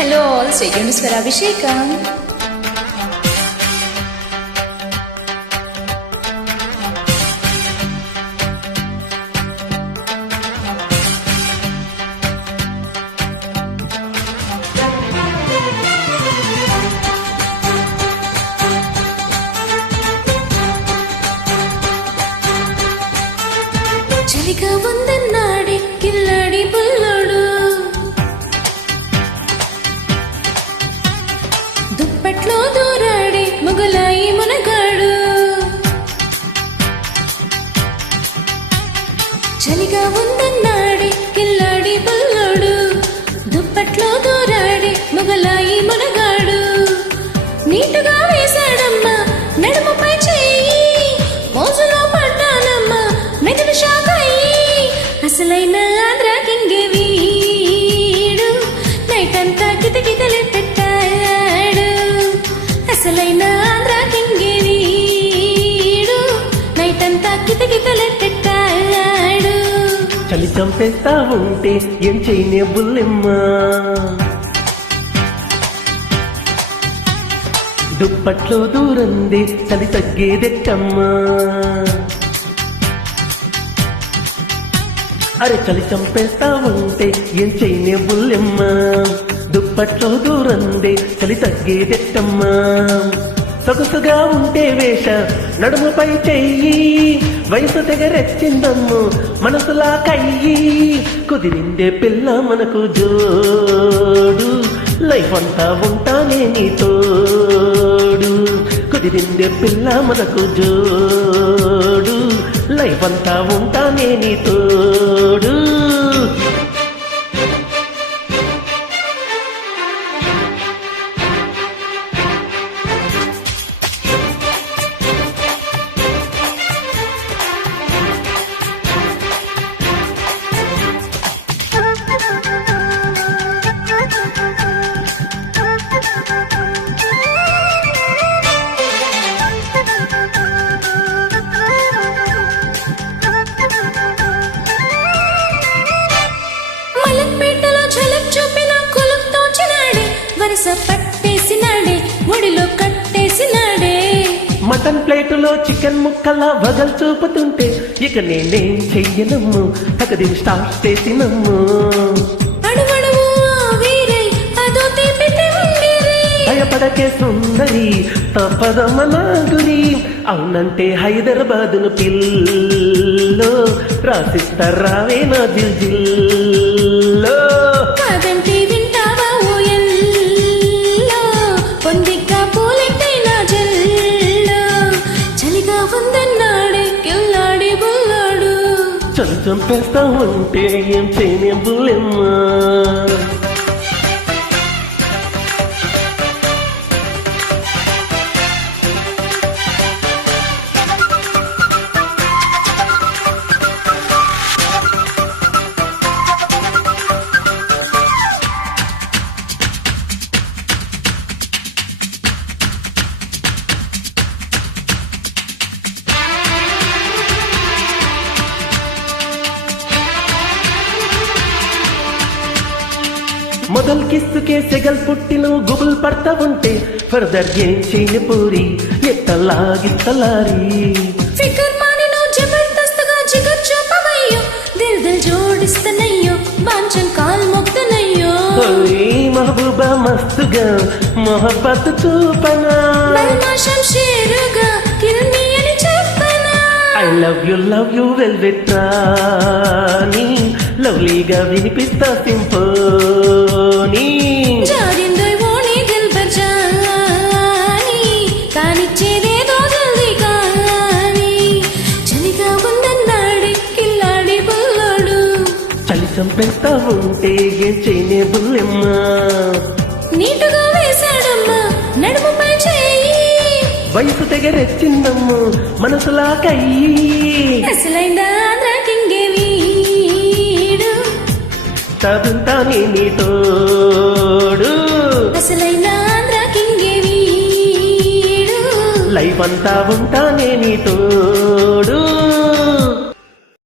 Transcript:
Hello all, stay tuned to Swarabhishekam. చలిగా ఉందన్నాడే కిల్లాడి బుల్లోడు, దుప్పట్లో దూరాడే మొగలాయి మునగాడు. చలిగా ఉందన్నాడే కిల్లాడి బుల్లోడు, దుప్పట్లో దూరాడే మొగలాయి మునగాడు. నీటుగా వేశాడమ్మా నడుముపై చెయ్యి, మోజులో పడ్డానమ్మా మెదడు షాక్ అయ్యి. అసలైన ఆంధ్ర కింగే వీడు, నైట్ అంతా కితకితలే పెట్టాడు. అసలైన ఆంధ్ర కింగే వీడు, నైట్ అంతా కితకితలే పెట్టాడు. చలి చంపేస్తా ఉంటే ఏం చేయనే బుల్లెమ్మా, దుప్పట్లో దూరంది చలి తగ్గేదెక్కమ్మా. అరే చలి చంపేస్తా ఉంటే ఏం చేయనే బుల్లెమ్మా, దుప్పట్లో దూరంది చలి తగ్గేదెక్కమ్మా. సొగసుగా ఉంటే వేష నడుముపై చెయ్యి, వయసు తెగరెచ్చిందమ్ము మనసులా కయ్యి. కుదిరిందే పిల్ల మనకు జోడు, లైఫ్ అంతా ఉంటానే నీ తోడు. కుదిరిందే పిల్ల మనకు జోడు, లైఫ్ అంతా ఉంటానే నీ తోడు. మలక్పేటలో ఝలక్ చూపిన కులుక్తో చినాడే, వరస పట్టేసినాడే ఒడిలో కట్టేసినాడే. మటన్ ప్లేటులో చికెన్ ముక్కలా వగల్ చూపుతుంటే ఇక నేనేం చెయ్యనమ్ము, తగదిని స్టార్ట్ చేసినమ్ము. అడువడువు వీరై అదో తీపితే ఉండేరే, భయపడకే సుందరి తప్పదమ్మ నా గురి. అవునంటే హైదరాబాదును పిల్లో రాసిస్తారావే నా జిల్జిల్లో. కాదంటే వింటావా ఊయల్లో, పొందిగ్గా పూలెట్టే నా జల్లో. చలిగా ఉందన్నాడే కిల్లాడి బుల్లోడు, చలి చంపేస్తా ఉంటే ఏం చేయనే బుల్లెమ్మా. మొదల్ కిస్సుకే సెగల్ పుట్టిన గుబుల్ పడతా ఉంటే ఫర్దర్ ఏం చేయని పూరి ఎట్టలాగిత్తలారి. ఫికర్ మానినో జబర్దస్త్ గా జిగర్ చూపవయ్యో, దిల్ దిల్ జోడిస్తనయ్యో, బాంచన్ కాల్ మొక్తనయ్యో. ఓయ్ మహబూబా మస్తుగా మొహబ్బత్ చూపనా, బల్మా షంషేరుగా కిల్ మీ అని చెప్పనా. ఐ లవ్ యు వెల్వెట్ రాణి, లవ్లీగా వినిపిస్తా సింఫోనీ. జారిందోయ్ ఓణి దిల్ బజాని, కానిచ్చేదేదో జల్దీ కానీ. చలిగా ఉందన్నాడే కిల్లాడి బుల్లోడు, చలి చంపేస్తా ఉంటే ఏం చేయనే బుల్లెమ్మా. నీటుగా వేశాడమ్మా నడుముపై చెయ్యి, వయసు తెగరెచ్చిందమ్ము మనసులా కయ్యి. అసలైందా ఆంధ్ర కింగే వీడు, చదువుతానే నీ తోడు. అసలైన ఆంధ్ర కింగే వీడు, లైఫ్ అంతా ఉంటానే నీ తోడు.